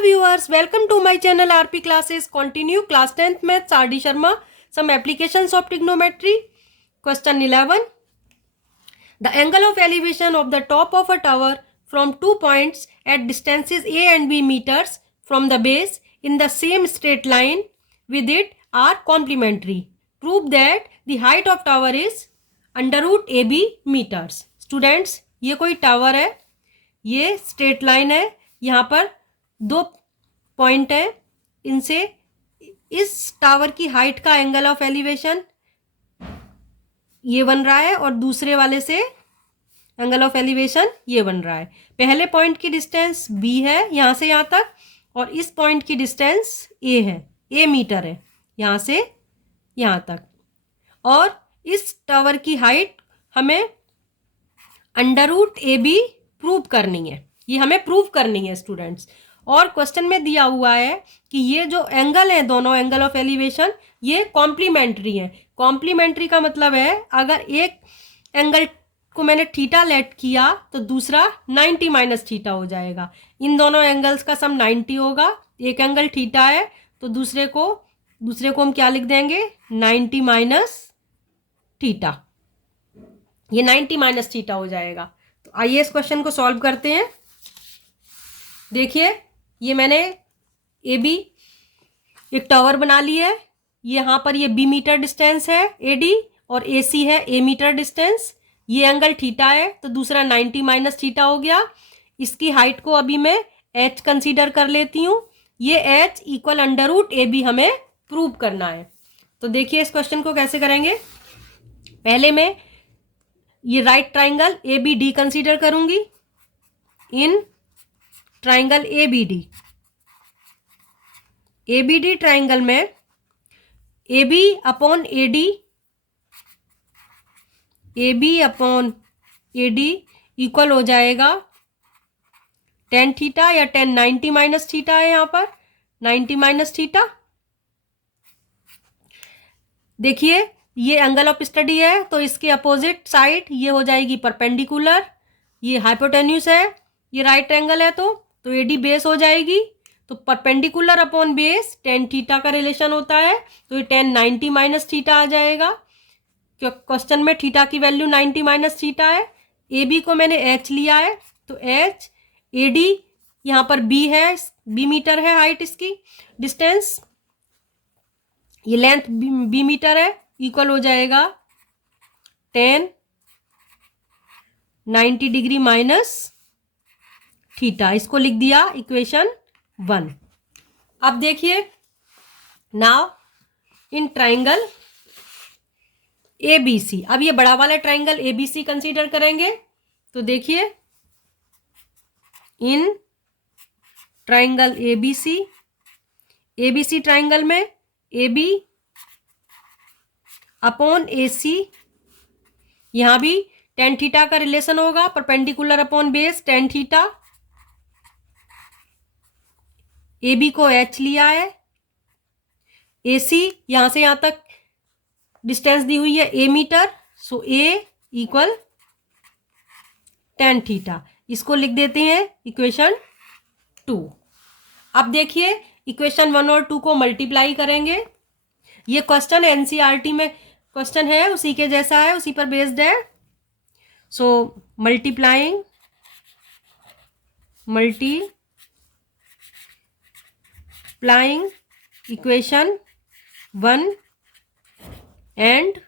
Hello viewers, welcome to my channel RP Classes. Continue class 10th Maths RD Sharma. Some applications of trigonometry. Question 11. The angle of elevation of the top of a tower from 2 points at distances A and B meters from the base in the same straight line with it are complementary. Prove that the height of tower is under root AB meters. Students, ये कोई tower है, ये straight line है, यहाँ पर दो point है, इनसे इस टावर की हाइट का एंगल ऑफ एलिवेशन ये बन रहा है और दूसरे वाले से एंगल ऑफ एलिवेशन ये बन रहा है। पहले पॉइंट की डिस्टेंस b है यहाँ से यहाँ तक और इस पॉइंट की डिस्टेंस a है, a मीटर है यहाँ से यहाँ तक, और इस टावर की हाइट हमें under root A B prove करनी है। ये हमें प्रूव करनी है स्टूडेंट्स। और क्वेश्चन में दिया हुआ है कि ये जो एंगल है, दोनों एंगल ऑफ एलिवेशन ये कॉम्प्लीमेंट्री है। कॉम्प्लीमेंट्री का मतलब है अगर एक एंगल को मैंने थीटा लेट किया तो दूसरा 90 माइनस थीटा हो जाएगा। इन दोनों एंगल्स का सम 90 होगा। एक एंगल थीटा है तो दूसरे को हम क्या लिख देंगे, 90 माइनस थीटा। ये 90 माइनस थीटा हो जाएगा। तो आइए इस क्वेश्चन को सॉल्व करते हैं। देखिए, ये मैंने ए बी एक टावर बना ली है। यहाँ पर ये बी मीटर डिस्टेंस है ए डी और ए सी है ए मीटर डिस्टेंस। ये एंगल थीटा है तो दूसरा 90 माइनस थीटा हो गया। इसकी हाइट को अभी मैं एच कंसीडर कर लेती हूँ। ये H equal under root A B हमें प्रूव करना है। तो देखिए इस क्वेश्चन को कैसे करेंगे। पहले मैं ये right triangle A B D consider करूंगी। In triangle A B D triangle में A B upon A D equal हो जाएगा टेन थीटा या 90 माइनस थीटा है, यहाँ पर 90 माइनस थीटा। देखिए ये एंगल ऑफ स्टडी है तो इसके अपोजिट साइड ये हो जाएगी परपेंडिकुलर। ये हाइपोटेन्यूस है, ये राइट एंगल है तो एडी बेस हो जाएगी। तो perpendicular upon base tan theta का रिलेशन होता है तो ये 90 माइनस थीटा आ जाएगा। क्वेश्चन में थीटा की वैल्यू 90 माइनस थीटा है। ए बी को मैंने एच लिया है तो एच ए डी यहाँ पर बी है, बी मीटर है हाइट, इसकी डिस्टेंस ये लेंथ बी मीटर है, इक्वल हो जाएगा 90 डिग्री माइनस थीटा। इसको लिख दिया इक्वेशन 1। अब देखिए now in triangle A B C, अब ये बड़ा वाला triangle A B C consider करेंगे। तो देखिए in triangle A B C triangle में A B upon A C, यहां भी टेन थीटा का रिलेशन होगा, perpendicular upon base tan theta. A B को एच लिया है, ए सी यहां से यहां तक डिस्टेंस दी हुई है ए मीटर, सो ए इक्वल टेन थीटा। इसको लिख देते हैं इक्वेशन 2। अब देखिए इक्वेशन 1 और 2 को मल्टीप्लाई करेंगे। ये क्वेश्चन एनसीईआरटी में क्वेश्चन है, उसी के जैसा है, उसी पर बेस्ड है। सो मल्टीप्लाइंग इक्वेशन 1 एंड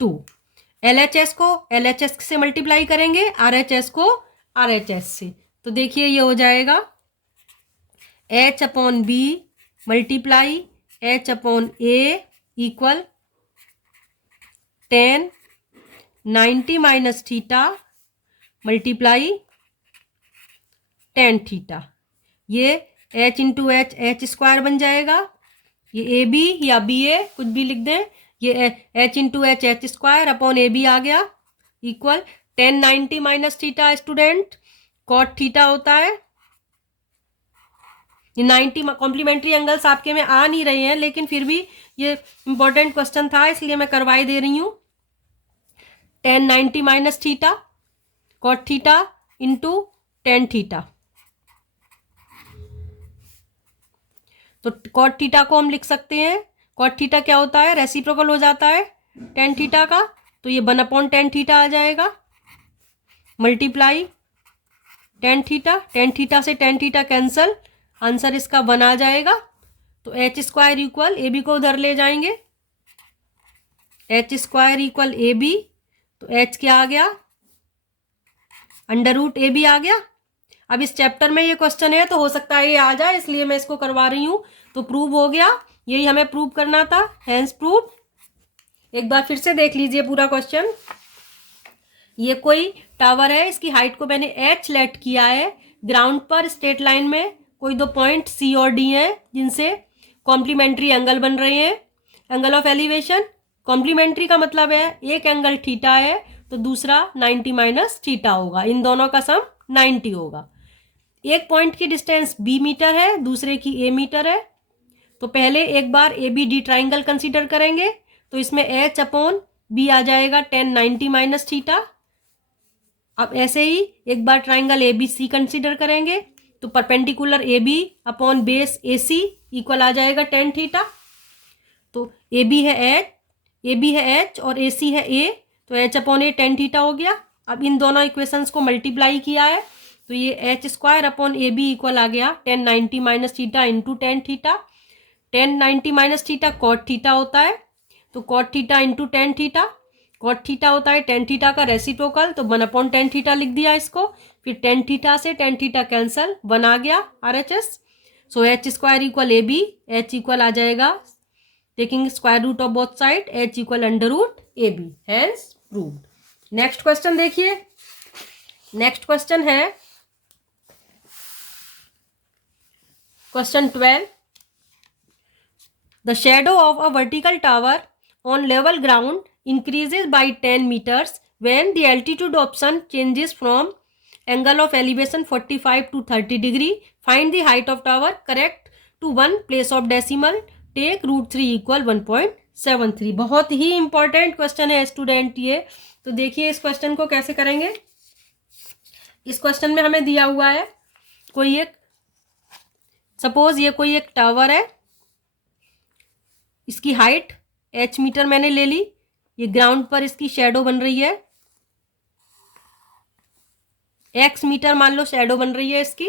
2। LHS को LHS से मल्टीप्लाई करेंगे, RHS को RHS से। तो देखिए ये हो जाएगा H upon B multiply H upon A equal 90 minus theta multiply tan theta. ये H इंटू एच स्क्वायर बन जाएगा। ये ए बी या बी ए कुछ भी लिख दें, ये H into H square upon A B आ गया equal 90 minus theta. Student cot theta होता है। ये 90 कॉम्प्लीमेंट्री एंगल्स आपके में आ नहीं रहे हैं, लेकिन फिर भी ये इंपॉर्टेंट क्वेश्चन था इसलिए मैं करवाई दे रही हूँ। 90 minus theta cot theta into tan theta. तो कॉट थीटा को हम लिख सकते हैं, कॉट थीटा क्या होता है, रेसिप्रोकल हो जाता है टेन थीटा का, तो ये 1/10 थीटा आ जाएगा, मल्टीप्लाई टेन थीटा से टेन थीटा कैंसल, आंसर इसका 1 आ जाएगा। तो H square equal A B को उधर ले जाएंगे, H square equal A B, तो एच क्या आ गया, √AB आ गया। अब इस चैप्टर में ये क्वेश्चन है तो हो सकता है ये आ जाए, इसलिए मैं इसको करवा रही हूँ। तो प्रूव हो गया, यही हमें प्रूव करना था, हैंस प्रूव। एक बार फिर से देख लीजिए पूरा क्वेश्चन। ये कोई टावर है, इसकी हाइट को मैंने h लेट किया है, ग्राउंड पर स्ट्रेट लाइन में कोई दो पॉइंट C और D हैं जिनसे कॉम्प्लीमेंट्री एंगल बन रहे हैं। एंगल ऑफ एलिवेशन, कॉम्प्लीमेंट्री का मतलब है एक एंगल थीटा है तो दूसरा 90 माइनस थीटा होगा, इन दोनों का सम 90 होगा। एक पॉइंट की डिस्टेंस b मीटर है, दूसरे की a मीटर है। तो पहले एक बार ABD ट्राइंगल कंसीडर करेंगे, तो इसमें h/b आ जाएगा 10 90 माइनस थीटा। अब ऐसे ही एक बार ट्राइंगल ABC कंसीडर करेंगे, तो perpendicular AB base AC equal आ जाएगा 10 थीटा। तो AB है H और AC है A, तो H/A 10 थीटा हो गया। अब इन दोनों इक्वेशंस को मल्टीप्लाई किया है, तो ये h² इक्वल आ गया 10 90 minus theta into 10 theta. 10 90 minus theta cot theta होता है, तो cot theta into 10 theta, cot theta होता है 10 थीटा का रेसिप्रोकल, तो 1/10 थीटा लिख दिया इसको। फिर 10 थीटा से 10 थीटा कैंसल, 1 आ गया RHS। So h² equal AB, h equal आ जाएगा taking square root of both side, h equal √AB, hence proved. Next question देखिए, नेक्स्ट क्वेश्चन है question 12। The shadow of a vertical tower on level ground increases by 10 meters when the altitude option changes from angle of elevation 45 to 30 degree. Find the height of tower correct to one place of decimal. Take √3 equal 1.73। बहुत ही important question है student ये। तो देखिए इस question को कैसे करेंगे। इस क्वेश्चन में हमें दिया हुआ है कोई एक, सपोज ये कोई एक टावर है, इसकी हाइट h मीटर मैंने ले ली, ये ग्राउंड पर इसकी शेडो बन रही है, x मीटर मान लो शेडो बन रही है इसकी,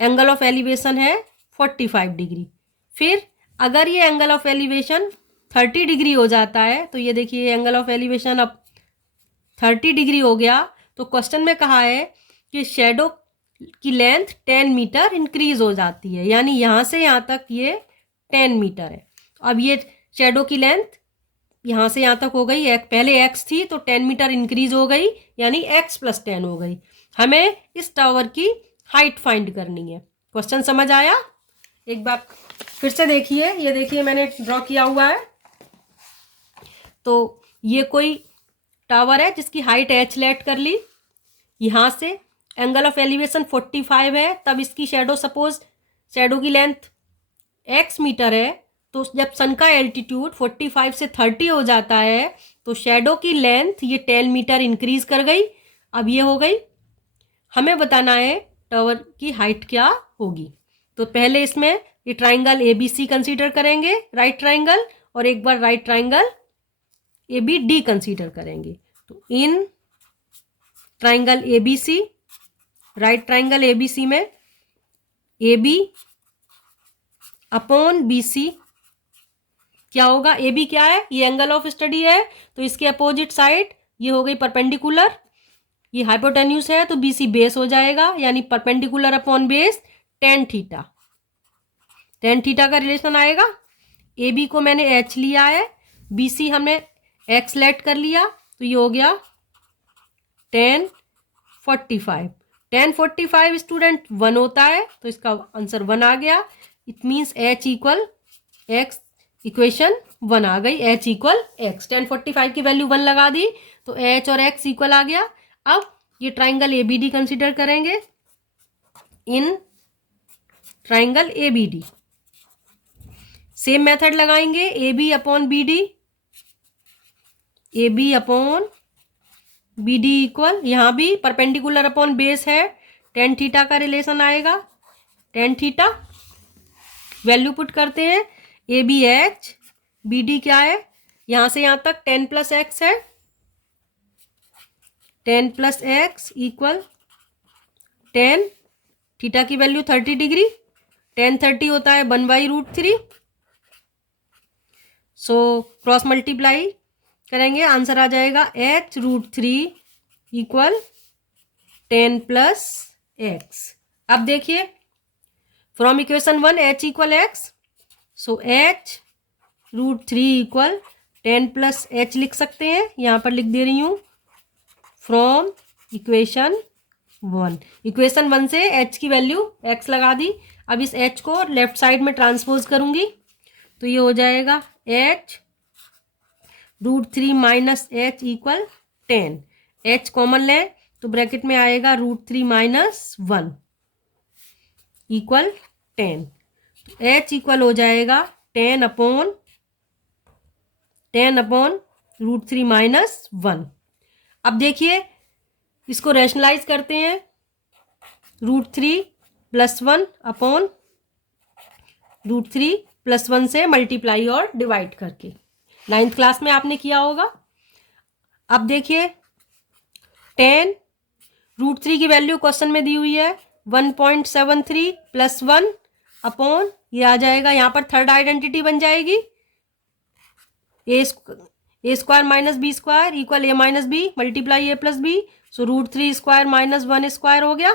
एंगल ऑफ एलिवेशन है 45 डिग्री। फिर अगर ये एंगल ऑफ एलिवेशन 30 डिग्री हो जाता है, तो ये देखिए एंगल ऑफ एलिवेशन अब 30 डिग्री हो गया, तो क्वेश्चन में कहा है कि शेडो की लेंथ 10 मीटर इंक्रीज हो जाती है, यानी यहाँ से यहाँ तक ये 10 मीटर है। अब ये शेडो की लेंथ यहाँ से यहाँ तक हो गई, एक पहले x थी तो 10 मीटर इंक्रीज हो गई, यानी x + 10 हो गई। हमें इस टावर की हाइट फाइंड करनी है। क्वेश्चन समझ आया? एक बार फिर से देखिए, ये देखिए मैंने ड्रॉ किया हुआ है। तो ये कोई टावर है जिसकी हाइट h लेट कर ली, यहाँ से एंगल ऑफ एलिवेशन 45 है, तब इसकी शेडो, सपोज शेडो की लेंथ x मीटर है, तो जब सन का एल्टीट्यूड 45 से 30 हो जाता है तो शेडो की लेंथ ये 10 मीटर इंक्रीज कर गई। अब ये हो गई, हमें बताना है टावर की हाइट क्या होगी। तो पहले इसमें ये ट्राइंगल ABC कंसीडर करेंगे, राइट ट्राइंगल, और एक बार राइट ट्राइंगल ABD कंसीडर करेंगे। तो in triangle ABC, right triangle ABC में AB अपॉन BC क्या होगा, AB क्या है, ये एंगल ऑफ स्टडी है, तो इसके अपोजिट साइड ये हो गई परपेंडिकुलर, ये हाइपोटेन्यूज है, तो BC बेस हो जाएगा, यानी perpendicular upon base 10 theta, 10 theta का रिलेशन आएगा। AB को मैंने H लिया है, BC हमने X लेट कर लिया, तो ये हो गया 10 45। 10 45 स्टूडेंट 1 होता है, तो इसका आंसर 1 आ गया। It means H equal X, equation 1 आ गई, H इक्वल X। 10 45 की वैल्यू 1 लगा दी, तो H और X इक्वल आ गया। अब ये ट्राइंगल ABD कंसीडर करेंगे। In triangle ABD same method लगाएंगे, AB upon BD, AB upon BD equal, यहाँ भी परपेंडिकुलर अपॉन बेस है, 10 थीटा का रिलेशन आएगा, 10 थीटा। वैल्यू पुट करते हैं। A B H, B D क्या है, यहाँ से यहाँ तक 10 + x है, 10 + x इक्वल 10, थीटा की वैल्यू 30 डिग्री, 10 30 होता है 1/√3। सो क्रॉस मल्टीप्लाई करेंगे, आंसर आ जाएगा h√3 इक्वल 10 + x। अब देखिए from equation 1 h equal x, so h√3 equal 10 + h लिख सकते हैं, यहाँ पर लिख दे रही हूँ फ्रॉम इक्वेशन 1। इक्वेशन 1 से h की वैल्यू x लगा दी। अब इस h को लेफ्ट साइड में ट्रांसपोज करूंगी तो ये हो जाएगा h√3 - h equal 10। h common लें तो ब्रैकेट में आएगा √3 - 1 इक्वल 10। तो h इक्वल हो जाएगा 10/√3 - 1। अब देखिए इसको रैशनलाइज करते हैं, √3 + 1/√3 + 1 से मल्टीप्लाई और डिवाइड करके 9th क्लास में आपने किया होगा। अब देखिए 10 √3 की वैल्यू क्वेश्चन में दी हुई है 1.73 + 1 अपॉन, ये आ जाएगा यहाँ पर थर्ड आइडेंटिटी बन जाएगी a² - b² equal a - b multiply a + b। सो √3² - 1² हो गया।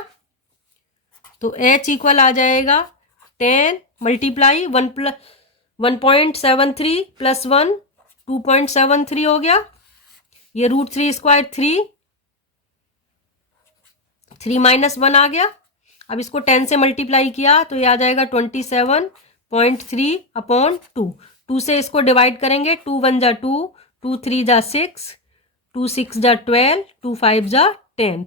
तो h इक्वल आ जाएगा 10 मल्टीप्लाई 1.73 + 1 2.73 हो गया। ये √3² 3 - 1 आ गया। अब इसको 10 से मल्टीप्लाई किया तो ये आ जाएगा 27.3/2। 2 से इसको डिवाइड करेंगे, 2 × 1 = 2, 2 × 3 = 6, 2 × 6 = 12, 2 × 5 = 10,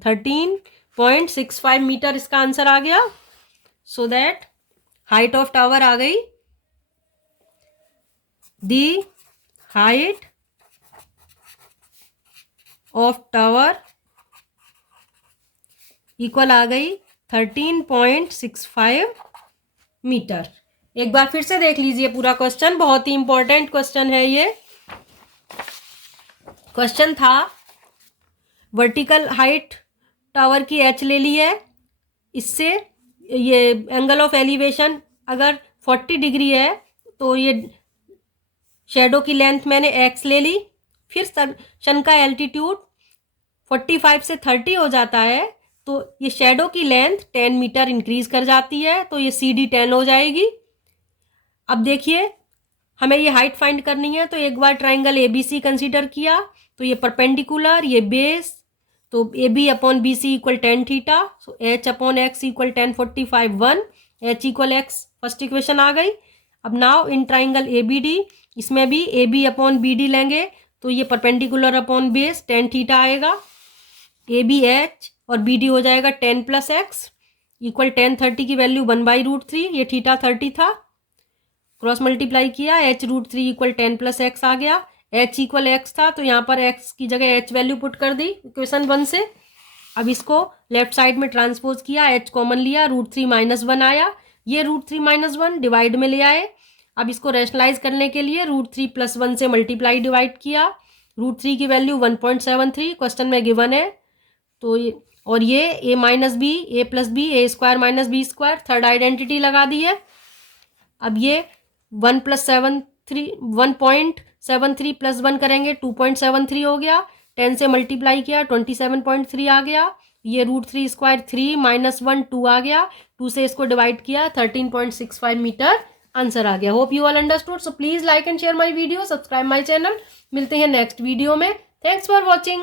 13.65 मीटर इसका आंसर आ गया। So that height of tower आ गई, the height of tower equal आ गई 13.65 मीटर। एक बार फिर से देख लीजिए पूरा क्वेश्चन, बहुत ही इंपॉर्टेंट क्वेश्चन है ये। क्वेश्चन था वर्टिकल हाइट टावर की h ले ली है, इससे ये एंगल ऑफ एलिवेशन अगर 40 डिग्री है तो ये शेडो की लेंथ मैंने x ले ली, फिर सन का एल्टीट्यूड 45 से 30 हो जाता है तो ये शेडो की लेंथ 10 मीटर इंक्रीज कर जाती है, तो ये CD 10 हो जाएगी। अब देखिए हमें ये हाइट फाइंड करनी है, तो एक बार ट्राइंगल ABC कंसीडर किया तो ये परपेंडिकुलर, ये बेस, तो AB/BC equal 10 theta, so H/x equal 10 45 1, H equal x first equation आ गई। अब नाउ इन ट्राइंगल ABD, इसमें भी AB/BD लेंगे तो ये परपेंडिकुलर अपॉन बेस 10 थीटा आएगा, ABH और BD हो जाएगा 10 + x इक्वल 10 30 की वैल्यू 1/√3, ये थीटा 30 था, क्रॉस मल्टीप्लाई किया, h√3 इक्वल 10 + x आ गया। h इक्वल x था तो यहाँ पर x की जगह h वैल्यू पुट कर दी इक्वेशन 1 से। अब इसको लेफ्ट साइड में ट्रांसपोज किया, h कॉमन लिया, √3 - 1 आया, ये √3 - 1 डिवाइड में ले आए। अब इसको रैशनलाइज करने के लिए √3 + 1 से मल्टीप्लाई डिवाइड किया, √3 की वैल्यू 1.73 क्वेश्चन में गिवन है, तो ये और ये a - b, a + b, a² - b² third identity लगा दी है। अब ये 1.73 + 1 करेंगे 2.73 हो गया, 10 से मल्टीप्लाई किया 27.3 आ गया, ये √3² 3 - 1 2 आ गया, 2 से इसको डिवाइड किया 13.65 मीटर आंसर आ गया। Hope you all understood. So please like and share my video, subscribe my channel. मिलते हैं नेक्स्ट वीडियो में। Thanks for watching.